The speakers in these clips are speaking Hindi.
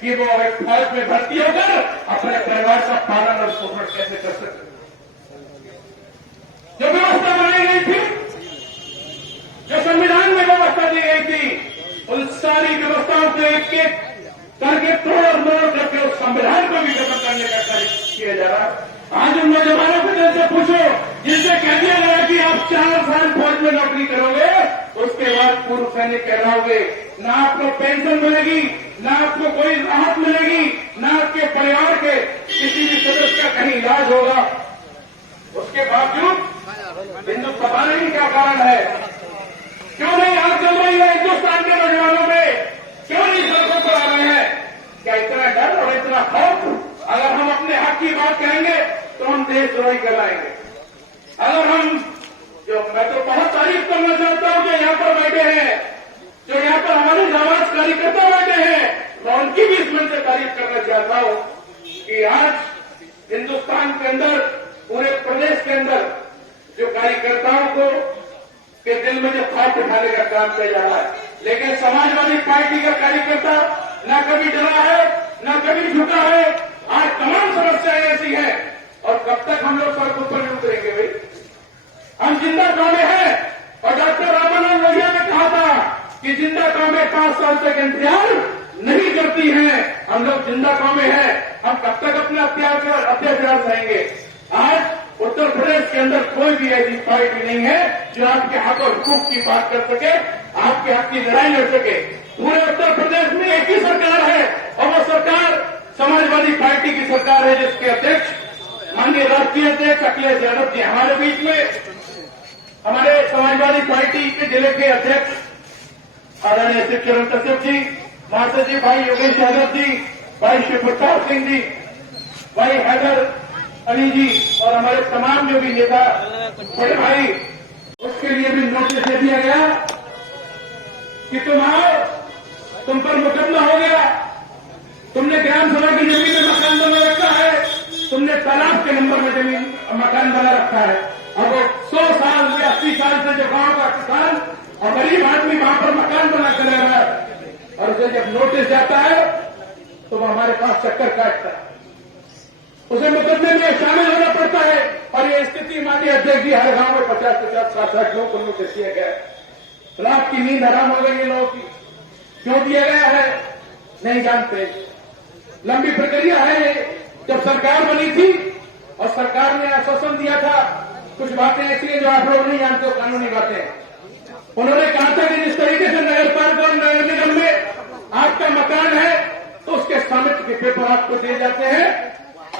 कि वो एक फौज में भर्ती होकर अपने परिवार का पालन और पोषण कैसे कर सकते। जो व्यवस्था बनाई गई थी, जो संविधान में व्यवस्था दी गई थी, उन सारी व्यवस्थाओं को एक एक करके तोड़ मोड़ करके उस संविधान को भी खत्म करने का कार्य किया जा रहा है। आज उन नौजवानों को दिल से पूछो जिनसे कह दिया गया कि आप 4 साल फौज में नौकरी करोगे, उसके बाद पूर्व सैनिक कहलाओगे, ना आपको पेंशन मिलेगी, ना आपको कोई राहत मिलेगी, ना आपके परिवार के किसी भी सदस्य का कहीं इलाज होगा। उसके बावजूद हिंदू पता नहीं क्या कारण है, क्यों नहीं आग चल रही है हिंदुस्तान के नौजवानों में, क्यों नहीं सड़कों पर आ रहे हैं? क्या इतना डर और इतना खौफ? अगर हम अपने हक की बात कहेंगे तो हम देशद्रोही कहलाएंगे। अगर हम मैं तो बहुत तारीफ करना चाहता हूं जो यहां पर बैठे हैं, जो यहां पर हमारे जाबाज कार्यकर्ता बैठे हैं, मैं उनकी भी इस मन से तारीफ करना चाहता हूं कि आज हिंदुस्तान के अंदर, पूरे प्रदेश के अंदर जो कार्यकर्ताओं को के दिल में जो खौफ उठाने का काम किया जा रहा है, लेकिन समाजवादी पार्टी का कार्यकर्ता न कभी डरा है, न कभी झुका है। आज तमाम समस्याएं ऐसी हैं और कब तक हम लोग सड़कों पर नहीं उतरेंगे भाई? हम जिंदा कौमे हैं और डॉक्टर रामानंद लोहिया ने कहा था कि जिंदा कौमें 5 साल तक इंतजार नहीं करती हैं। हम लोग जिंदा कौमें हैं, हम कब तक अपना अत्याचार सहेंगे? आज उत्तर प्रदेश के अंदर कोई भी ऐसी पार्टी नहीं है जो आपके हक और हुकूक की बात कर सके, आपके हक की लड़ाई लड़ सके। पूरे उत्तर प्रदेश में एक ही सरकार है और वो सरकार समाजवादी पार्टी की सरकार है, जिसके अध्यक्ष माननीय राष्ट्रीय अध्यक्ष अखिलेश यादव जी हमारे बीच में, हमारे समाजवादी पार्टी के जिले के अध्यक्ष आदरणीय शिव चरण कश्यप जी, महासचिव जी भाई योगेश यादव जी, भाई शिव प्रताप सिंह जी, भाई हैदर अली जी और हमारे तमाम जो भी नेता बड़े भाई, उसके लिए भी नोटिस दे दिया गया कि तुम पर मुकदमा हो गया, तुमने ग्राम सभा की जमीन में मकान बना रखा है, तुमने तालाब के नंबर में जमीन मकान बना रखा है। अब 100 साल या 80 साल से जो गांव का किसान और गरीब आदमी वहां पर मकान बना कर रह रहा है और उसे जब नोटिस जाता है तो वो हमारे पास चक्कर काटता है, उसे मुकदमे में शामिल होना पड़ता है। और ये स्थिति माननीय अध्यक्ष जी, हर गांव में 50-50, 60-60 लोगों को नोटिस दिया गया है। रात की नींद हराम हो गई है लोगों की। क्यों दिया गया है नहीं जानते। लंबी प्रक्रिया है। जब सरकार बनी थी और सरकार ने आश्वासन दिया था, कुछ बातें ऐसी हैं जो आप लोग नहीं जानते हो, कानूनी बातें। उन्होंने कहा था कि जिस तरीके से नगर पालिका और नगर निगम में आपका मकान है तो उसके स्वामित्व के पेपर आपको दिए जाते हैं,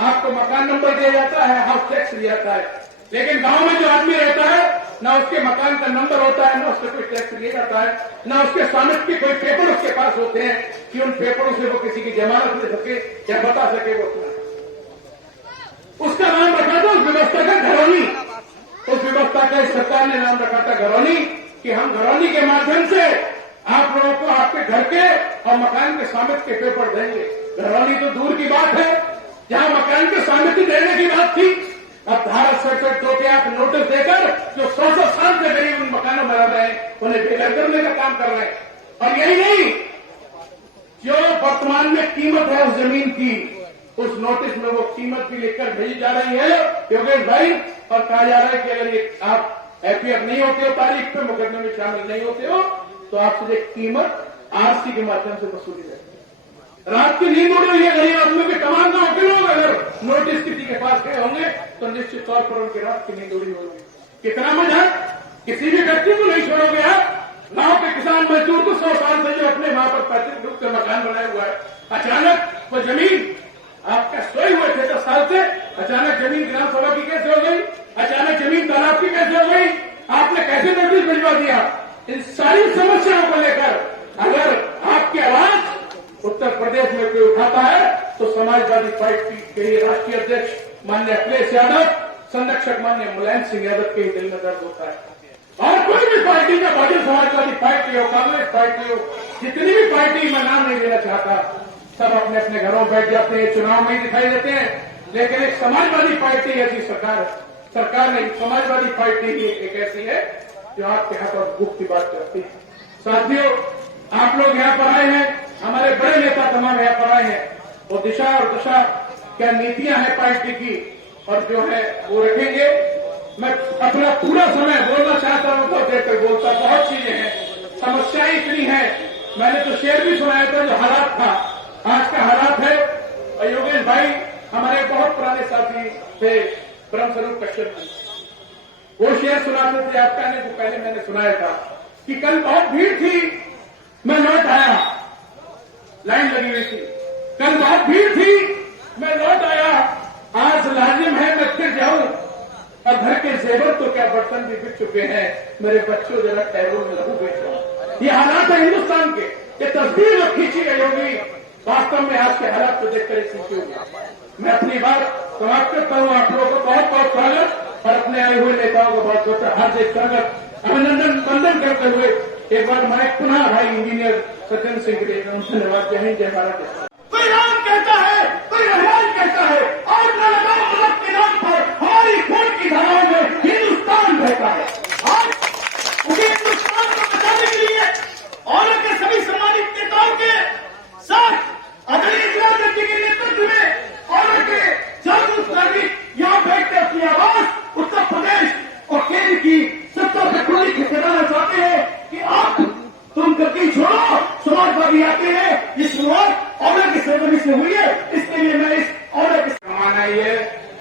आपको मकान नंबर दिया जाता है, हाउस टैक्स दिया जाता है। लेकिन गांव में जो आदमी रहता है, ना उसके मकान का नंबर होता है, ना उससे कोई टैक्स लिया जाता है, ना उसके स्वामित्व के कोई पेपर उसके पास होते हैं कि उन पेपरों से वो किसी की जमानत ले सके या बता सके वो कौन है। उसका नाम रखा था उस व्यवस्था का घरौनी। उस व्यवस्था का इस सरकार ने नाम रखा था घरौनी, कि हम घरौनी के माध्यम से आप लोगों को आपके घर के और मकान के स्वामित्व के पेपर देंगे। घरौनी तो दूर की बात है, जहां मकान के स्वामित्व देने की बात थी, अब धारा 67 के आप नोटिस देकर जो 100 साल से गरीब उन मकानों में रह रहे हैं उन्हें बेघर करने का काम कर रहे हैं। और यही नहीं, जो वर्तमान में कीमत है उस जमीन की, उस नोटिस में वो कीमत भी लिखकर भेजी जा रही है योगेश भाई, और कहा जा रहा है कि अगर आप एफआईआर नहीं होते हो, तारीख पे मुकदमे में शामिल नहीं होते हो, तो आपसे एक कीमत आरसी के माध्यम से वसूली जाएगी। रात की नींद उड़ रही है गरीब आदमी के। तमाम गांव के लोग अगर नोटिस किसी के पास गए होंगे तो निश्चित तौर पर उनकी रात की नींद उड़ी होगी। कितना मजाक, किसी भी व्यक्ति को नहीं छोड़ोगे आप। गांव के किसान मजदूर को 100 साल से जो अपने वहां पर 35 फुट का मकान बनाया हुआ है, अचानक वो जमीन आपका सोए हुए थे 10 साल से, अचानक जमीन ग्राम सभा की कैसे हो गई, अचानक जमीन तालाब की कैसे हो गई, आपने कैसे नोटिस भिजवा दिया। इन सारी समस्याओं को लेकर अगर आपकी आवाज उत्तर प्रदेश में कोई उठाता है तो समाजवादी पार्टी के राष्ट्रीय अध्यक्ष माननीय अखिलेश यादव, संरक्षक माननीय मुलायम सिंह यादव के दिल में दर्द होता है। और कोई भी पार्टी का, बहुजन समाजवादी पार्टी हो, कांग्रेस पार्टी हो, जितनी भी पार्टी, मैं नाम नहीं लेना चाहता, सब अपने अपने घरों बैठ जाते हैं, चुनाव में ही दिखाई देते हैं। लेकिन एक समाजवादी पार्टी ऐसी सरकार नहीं, समाजवादी पार्टी ही एक ऐसी है जो आपके हक और हुकूक की बात करती है। साथियों, आप लोग यहाँ पर आए हैं, हमारे बड़े नेता तमाम यहाँ पर आए हैं, वो दिशा और दशा क्या नीतियां हैं पार्टी की और जो है वो रखेंगे। मैं अपना पूरा समय बोलना चाहता हूं तो देकर बोलता, बहुत चीजें हैं, समस्याएं इतनी हैं। मैंने तो शेर भी सुनाया था जो हालात था, आज का हालात है। और योगेश भाई हमारे बहुत पुराने साथी थे, ब्रह्मस्वरूप कश्यप जी, वो शेर सुनाते थे आप कहने से पहले मैंने सुनाया था कि कल बहुत भीड़ थी, मैं लौट आया, लाइन लगी हुई थी, कल बहुत भीड़ थी, मैं लौट आया, आज लाजिम है मैं फिर जाऊं, और घर के जेवर तो क्या बर्तन भी बिक चुके हैं, मेरे बच्चों जरा टैबों में लहू बेचो। ये हालात है हिंदुस्तान के, ये तस्वीर जो खींची गई होगी वास्तव में आज के हालात को देखकर खींची होगी। मैं अपनी बात समाप्त करता हूं, आप लोगों को बहुत बहुत स्वागत और अपने आए हुए नेताओं को बहुत बहुत हार्दिक स्वागत, अभिनंदन वंदन करते हुए एक बार मैं पुनः भाई इंजीनियर सत्येंद्र सिंह के लिए धन्यवाद। जय हिंद, जय भारत। कोई राम कहता है, कोई रहमान कहता है, और न लगाओ मदद के नाम पर हमारी खून की धाराओं में हिंदुस्तान बहता है। आज उसी हिंदुस्तान को बचाने के लिए और के सभी सम्मानित नेताओं के साथ आदरणीय जिलाध्यक्ष जी के नेतृत्व में और के जागरूक नागरिक यहाँ बैठकर अपनी आवाज उत्तर प्रदेश और केंद्र की सत्ता से खुली खिसकाना चाहते हैं कि आप तुम गति छोड़ो, समाजवादी आते हैं। ये शुरुआत ऑर्डर की सेरेमनी से हुई है, इसके लिए मैं इस ऑर्डर की कमाना ये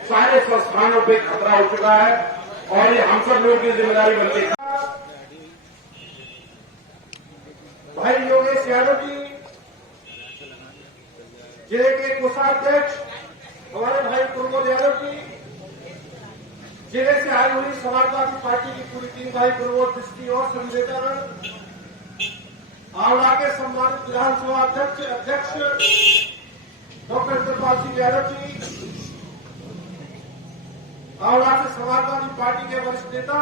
सारे संस्थानों पे खतरा हो चुका है और ये हम सब लोगों की जिम्मेदारी बनती है। भाई योगेश यादव जी, जिले के कोषाध्यक्ष हमारे भाई प्रमोद यादव जी, जिले से आई हुई समाजवादी पार्टी की पूरी टीम, भाई प्रमोद बिस्ती और सभी नेतागण, आंवला के सम्मानित विधानसभा अध्यक्ष डॉक्टर इंद्रपाल सिंह यादव जी, आंवला से समाजवादी पार्टी के वरिष्ठ नेता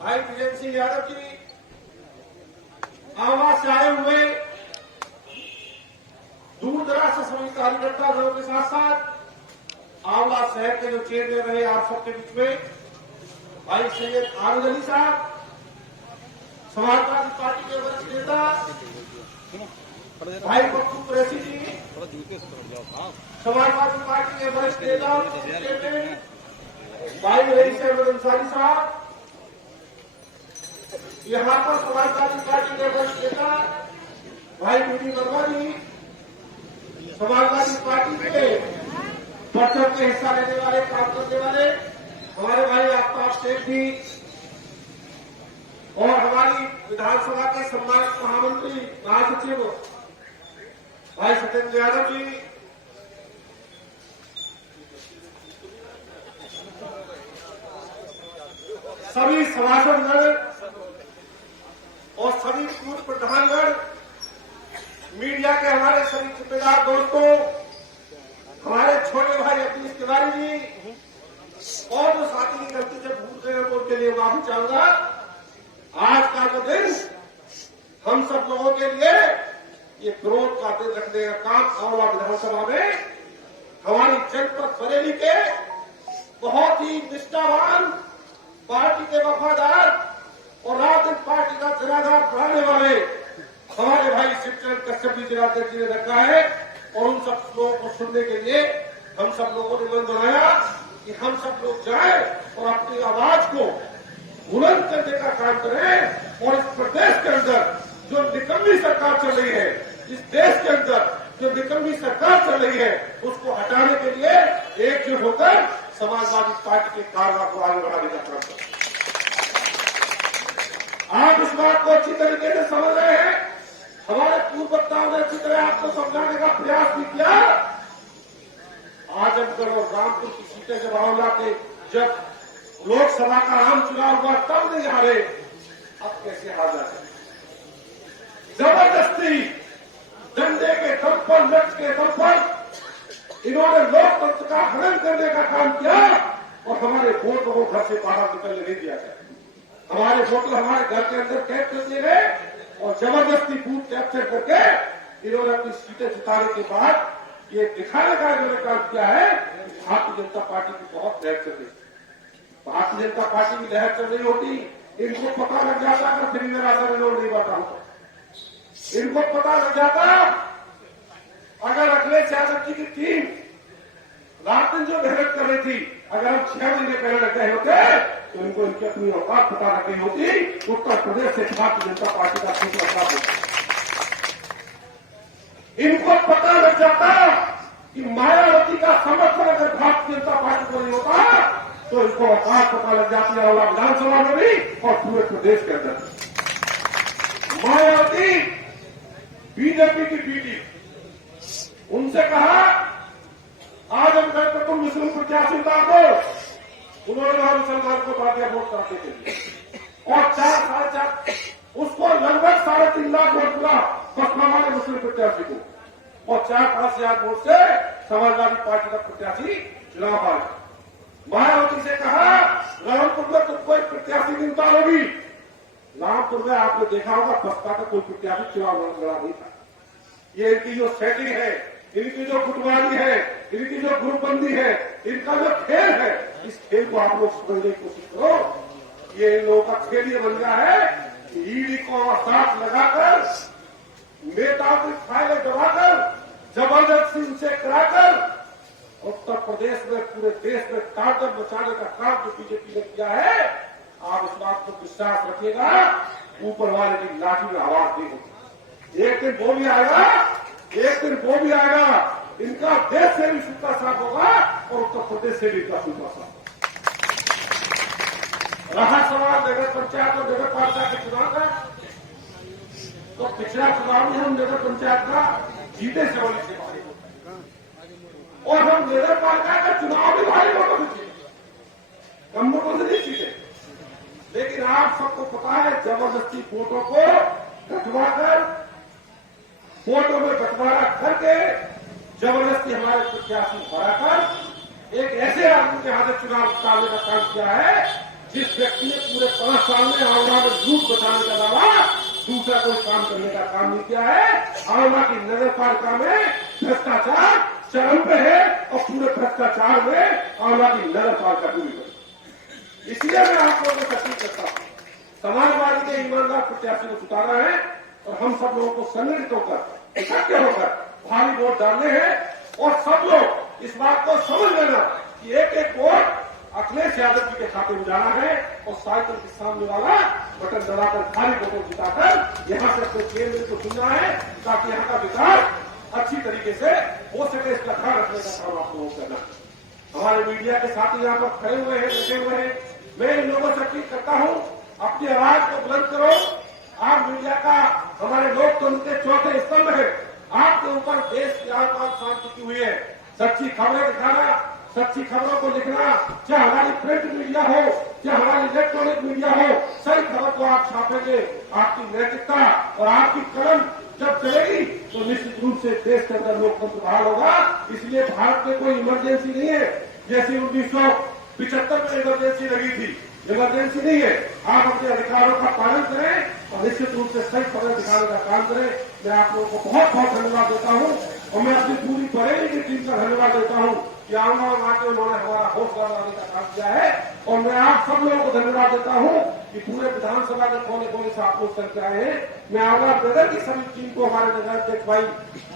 भाई विजेंद्र सिंह यादव जी, आंवला से आए हुए दूर दराज से सभी कार्यकर्ता दलों के साथ साथ आंवला शहर के जो चेयरमैन रहे आप सबके बीच में भाई सैयद आनंद अली साहब, समाजवादी पार्टी के वरिष्ठ नेता भाई पप्पू कुरैशी जी, समाजवादी पार्टी के वरिष्ठ नेता भाई रईस अहमद अंसारी साहब, यहाँ पर समाजवादी पार्टी के वरिष्ठ नेता भाई बीडी वर्मा जी, समाजवादी पार्टी के पर्चम में हिस्सा लेने वाले, काम करने वाले हमारे भाई आफ्ताब शेख जी और हमारी विधानसभा के सम्मानित महामंत्री महासचिव भाई सत्येंद्र यादव जी, सभी सभासदगण और सभी पूर्व प्रधानगण, मीडिया के हमारे सभी जिम्मेदार दोस्तों, हमारे छोटे भाई अतीश तिवारी जी और जो साथी की गलती से भूल गए हैं उनके लिए माफी चाहूंगा। आज का जो दिन हम सब लोगों के लिए ये क्रोध का दिन रखने का काम आंवला विधानसभा में हमारी जनपद बरेली के बहुत ही निष्ठावान, पार्टी के वफादार और रात दिन पार्टी का जनाधार बढ़ाने वाले हमारे भाई शिवचंद्र कश्यप जी जिलाध्यक्ष जी ने रखा है। और उन सब लोगों को सुनने के लिए हम सब लोगों ने मन बनाया कि हम सब लोग जाएं और अपनी आवाज को बुलंद करने का काम करें और इस प्रदेश के अंदर जो निकम्मी सरकार चल रही है, इस देश के अंदर जो निकम्मी सरकार चल रही है, उसको हटाने के लिए एकजुट होकर समाजवादी पार्टी के कारवा को आगे बढ़ाने का काम करें। आप इस बात को अच्छी तरीके से समझ रहे हैं, हमारे पूर्व वक्ताओं ने अच्छी तरह आपको समझाने का प्रयास भी किया। आजमगढ़ और रामपुर की सीटें जब आंवला के जब लोकसभा का आम चुनाव हुआ तब नहीं हारे, अब कैसे हार जाते? जबरदस्ती डंडे के दम पर, लक्ष्य के दम पर इन्होंने लोकतंत्र का हनन करने का काम किया और हमारे वोटों को घर से बाहर निकलने नहीं दिया गया। हमारे वोटर हमारे घर के अंदर कैद कर दिए गए और जबरदस्ती बूथ कैप्चर करके इन्होंने अपनी सीटें जिताने के बाद ये दिखाने का इन्होंने काम किया है कि भारतीय जनता पार्टी की बहुत लहर चल रही है। भारतीय जनता पार्टी की लहर चल रही होती, इनको पता लग जाता अगर फिर मेरा सर इन्होंने नहीं बांटा होता, इनको पता लग जाता अगर अखिलेश यादव जी की टीम रात दिन जो मेहनत कर रही थी, अगर हम 6 महीने पहले लग गए होते तो इनको इनकी अपनी औकात पता लग गई होती। उत्तर प्रदेश से भारतीय जनता पार्टी का सूत्र खराब होता, इनको पता लग जाता कि मायावती का समर्थन अगर भारतीय जनता पार्टी को नहीं होता तो इनको औकात पता लग जाती है और विधानसभा में भी और पूरे प्रदेश के अंदर। मायावती बीजेपी की बीटी, उनसे कहा आजमगढ़ पर तुम मुस्लिम प्रत्याशी उतार दो, उन्होंने कहा मुसलमान को बढ़ा दिया वोट कराने के लिए और 4-4.5 उसको लगभग 3.5 लाख वोट मिला बसपा ने मुस्लिम प्रत्याशी को और 4-5 हजार वोट से समाजवादी पार्टी का प्रत्याशी चुनाव हार। मायावती से कहा रामपुर में तुम कोई प्रत्याशी नहीं उतारोगी। रामपुर में आपने देखा होगा बसपा का कोई प्रत्याशी चुनाव लड़ा नहीं था। ये इनकी जो सेटिंग है, इनकी जो गुटबाजी है, इनकी जो ग्रुपबंदी है, इनका जो खेल है, इस खेल को आप लोग समझने की कोशिश करो। ये इन लोगों का खेल ये बन गया है कि ईडी को साथ लगाकर, नेताओं की फाइलें दबाकर, जबरदस्ती उनसे कराकर उत्तर प्रदेश में पूरे देश में ताकत बचाने का काम जो बीजेपी ने किया है, आप इस बात को विश्वास रखिएगा, ऊपर वाले की लाठी में आवाज देगी। एक दिन वो भी आएगा, एक दिन वो भी आएगा, इनका देश से भी सूता साफ होगा और उत्तर प्रदेश से भी इनका सूता साफ। रहा सवाल नगर पंचायत और नगर पालिका के चुनाव का, तो पिछला चुनाव में हम नगर पंचायत का जीते 44 से भारी और हम नगर पालिका का चुनाव भी भारी वोटों से जीते, कम वोटों से नहीं जीते। लेकिन आप सबको पता है जबरदस्ती वोटों को कटवाकर, वोटों में बंटवारा करके जबरदस्ती हमारे प्रत्याशी भराकर एक ऐसे आदमी के हाथ से चुनाव टालने का काम किया है जिस व्यक्ति ने पूरे 5 साल में आंवला में झूठ बचाने का अलावा दूसरा कोई काम करने का काम नहीं किया है। आंवला की नगर पालिका में भ्रष्टाचार चरम पे है और पूरे भ्रष्टाचार में आंवला की नगर पालिका पूरी है। इसलिए मैं आप लोगों को अपील करता हूं, समाजवादी के ईमानदार प्रत्याशी को उतारा है और हम सब लोगों को संगठित होकर, इकट्ठे होकर भारी वोट डालने हैं और सब लोग इस बात को समझ लेना कि एक एक वोट अखिलेश यादव जी के खाते में जाना है और साइकिल के सामने वाला बटन दबाकर भारी वोटों जिताकर यहां से अपने केंद्र को चुनना है ताकि यहां का विकास अच्छी तरीके से हो सके, इसका ख्याल रखने का काम आप लोगों को करना। हमारे मीडिया के साथी यहाँ पर खड़े हुए हैं, बैठे हुए हैं, मैं इन लोगों से अपील करता हूं अपनी आवाज को बुलंद करो। आप मीडिया का, हमारे लोकतंत्र के चौथे स्तंभ है, आपके ऊपर देश की आत्मा शांति की हुई है। सच्ची खबरें दिखाना, सच्ची खबरों को लिखना, चाहे हमारी प्रिंट मीडिया हो, चाहे हमारी इलेक्ट्रॉनिक मीडिया हो, सही खबर को आप छापेंगे। आपकी नैतिकता और आपकी कलम जब चलेगी तो निश्चित रूप से देश के अंदर लोकतंत्र बहाल होगा। इसलिए भारत में कोई इमरजेंसी नहीं है, जैसे 1975 में इमरजेंसी लगी थी, इमरजेंसी नहीं है। आप अपने अधिकारों का पालन करें और निश्चित रूप से सही खबर दिखाने का काम करें। मैं आप लोगों को बहुत बहुत धन्यवाद देता हूं और मैं अपनी पूरी बरेली की टीम का धन्यवाद देता हूं कि आंवला और आके उन्होंने हमारा हौसला बढ़ाने का काम किया है। और मैं आप सब लोगों को धन्यवाद देता हूं कि पूरे विधानसभा के कोने कोने से आप लोग करके आए हैं। मैं आंवला नगर की सभी टीम को, हमारे नगर अध्यक्ष भाई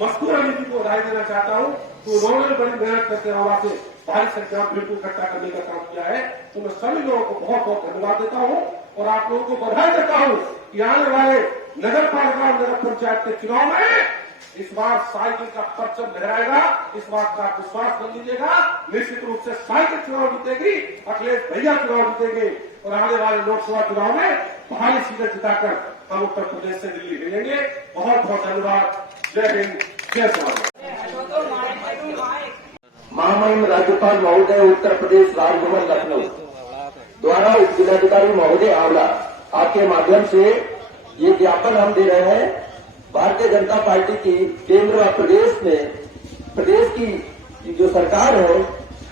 मस्तूर अली जी को बधाई देना चाहता हूं तो उन्होंने बड़ी मेहनत करके आंवला से भारी संख्या में बिल्कुल इकट्ठा करने का काम किया है। तो मैं सभी लोगों को बहुत बहुत धन्यवाद देता हूं और आप लोगों को बधाई देता हूं कि आने वाले नगर पालिका और नगर पंचायत के चुनाव में इस बार साइकिल का परचम लहराएगा। इस बात का विश्वास कर लीजिएगा। निश्चित रूप से साइकिल चुनाव जीतेगी, अखिलेश भैया चुनाव जीतेंगे और आने वाले लोकसभा चुनाव में भारी सीटें जिताकर हम उत्तर प्रदेश से दिल्ली भेजेंगे। बहुत बहुत धन्यवाद। जय हिंद, जय स्वामी। महामहिम राज्यपाल महोदय उत्तर प्रदेश राजभवन लखनऊ द्वारा उप जिलाधिकारी महोदय आंवला आपके माध्यम से ये ज्ञापन हम दे रहे हैं। भारतीय जनता पार्टी की केंद्र व प्रदेश में, प्रदेश की जो सरकार है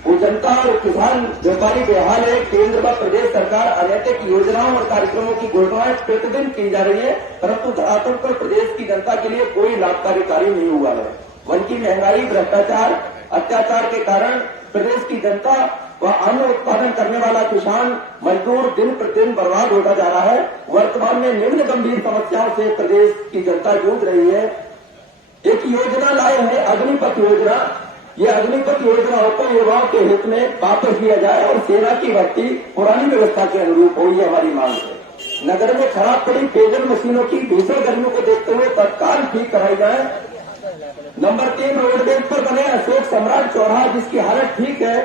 वो जनता और किसान व्यापारी बेहाल है। केंद्र व प्रदेश सरकार अनैतिक योजनाओं और कार्यक्रमों की घोषणाएं प्रतिदिन की जा रही है, परंतु धरातल पर प्रदेश की जनता के लिए कोई लाभकारी कार्य नहीं हुआ है। वन की महंगाई, भ्रष्टाचार, अत्याचार के कारण प्रदेश की जनता व अन्न उत्पादन करने वाला किसान मजदूर दिन प्रतिदिन बर्बाद होता जा रहा है। वर्तमान में निम्न गंभीर समस्याओं से प्रदेश की जनता जूझ रही है। एक योजना लाए है अग्निपथ योजना। ये अग्निपथ योजनाओं को युवाओं के हित में वापस लिया जाए और सेना की भर्ती पुरानी व्यवस्था के अनुरूप हो, ये हमारी मांग है। नगर में खराब पड़ी पेयजल मशीनों की भीषण गर्मियों को देखते हुए तत्काल ठीक कराई जाए। नंबर 3, रोडवेज पर बने अशोक सम्राट चौराहा, जिसकी हालत ठीक है।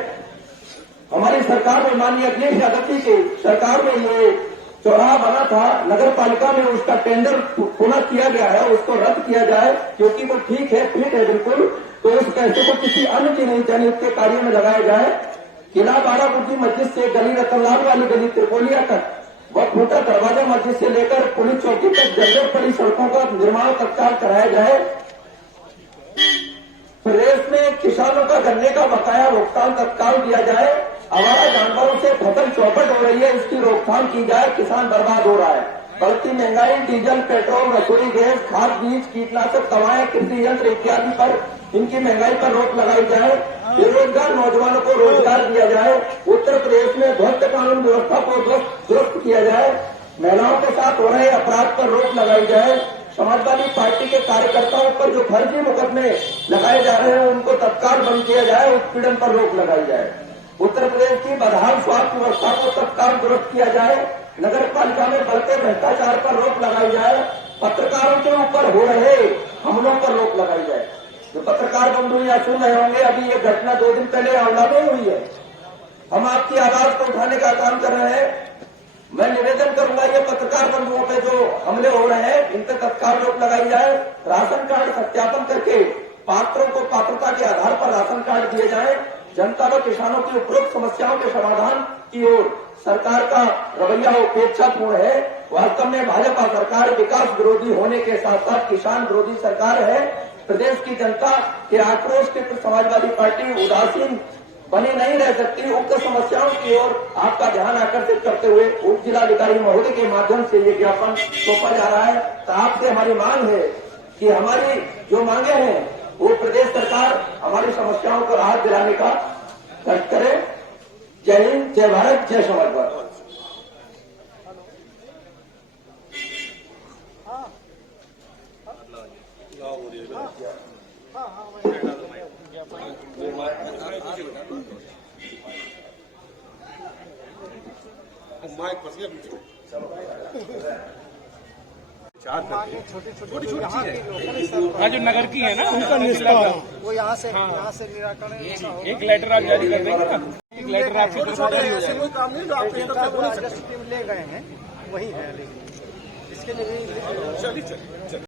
हमारी सरकार में माननीय अखिलेश यादव जी की सरकार में ये चौराहा बना था, नगर पालिका में उसका टेंडर पुनः किया गया है, उसको रद्द किया जाए क्योंकि वो ठीक है, फिट है बिल्कुल। तो उस पैसे को किसी अन्य की नहीं चयनित के कार्य में लगाया जाए। किला बारामुद्दी मस्जिद से गली रतनलाल वाली गली त्रिपोलिया तक व फूटा दरवाजा मस्जिद से लेकर पुलिस चौकी तक जर्जर पड़ी सड़कों का निर्माण तत्काल कराया जाए। प्रदेश में किसानों का गन्ने का बकाया भुगतान तत्काल दिया जाए। आवारा जानवरों से फसल चौपट हो रही है, इसकी रोकथाम की जाए, किसान बर्बाद हो रहा है। बढ़ती महंगाई, डीजल, पेट्रोल, रसोई गैस, खाद, बीज, कीटनाशक दवाएं, कृषि यंत्र इत्यादि पर इनकी महंगाई पर रोक लगाई जाए। बेरोजगार नौजवानों को रोजगार दिया जाए। उत्तर प्रदेश में ध्वस्त कानून व्यवस्था को दुरुस्त किया जाए। महिलाओं के साथ हो रहे अपराध पर रोक लगाई जाए। समाजवादी पार्टी के कार्यकर्ताओं पर जो फर्जी मुकदमे लगाए जा रहे हैं उनको तत्काल बंद किया जाए, उत्पीड़न पर रोक लगाई जाए। उत्तर प्रदेश की बदहाल स्वास्थ्य व्यवस्था को तत्काल दुरुस्त किया जाए। नगर पालिका में बढ़ते भ्रष्टाचार पर रोक लगाई जाए। पत्रकारों के ऊपर हो रहे हमलों पर रोक लगाई जाए। जो पत्रकार बंधु यहाँ सुन रहे होंगे, अभी ये घटना 2 दिन पहले आंवला में हुई है। हम आपकी आवाज को उठाने का काम कर रहे हैं। मैं निवेदन करूंगा, ये पत्रकार बंधुओं पे जो हमले हो रहे हैं इन पर तत्काल रोक लगाई जाए। राशन कार्ड सत्यापन करके पात्रों को पात्रता के आधार पर राशन कार्ड दिए जाए। जनता व किसानों की उपरोक्त समस्याओं के समाधान की ओर सरकार का रवैया उपेक्षापूर्ण है। वास्तव में भाजपा सरकार विकास विरोधी होने के साथ साथ किसान विरोधी सरकार है। प्रदेश की जनता के आक्रोश के प्रति समाजवादी पार्टी उदासीन बनी नहीं रह सकती। उक्त समस्याओं की ओर आपका ध्यान आकर्षित करते हुए उप जिलाधिकारी महोदय के माध्यम से ये ज्ञापन सौंपा जा रहा है। तो आपसे हमारी मांग है कि हमारी जो मांगे हैं वो प्रदेश सरकार हमारी समस्याओं को राहत दिलाने का कष्ट करे। जय हिंद, जय भारत, जय समाजवाद। माइक फंस गया बीच में। छोटी हाँ, जो नगर की है ना उनका वो यहाँ से निराकरण एक लेटर आप जारी कर देंगे ना, एक लेटर आपसे कोई काम नहीं, जो आप ले गए हैं वही है, लेकिन इसके लिए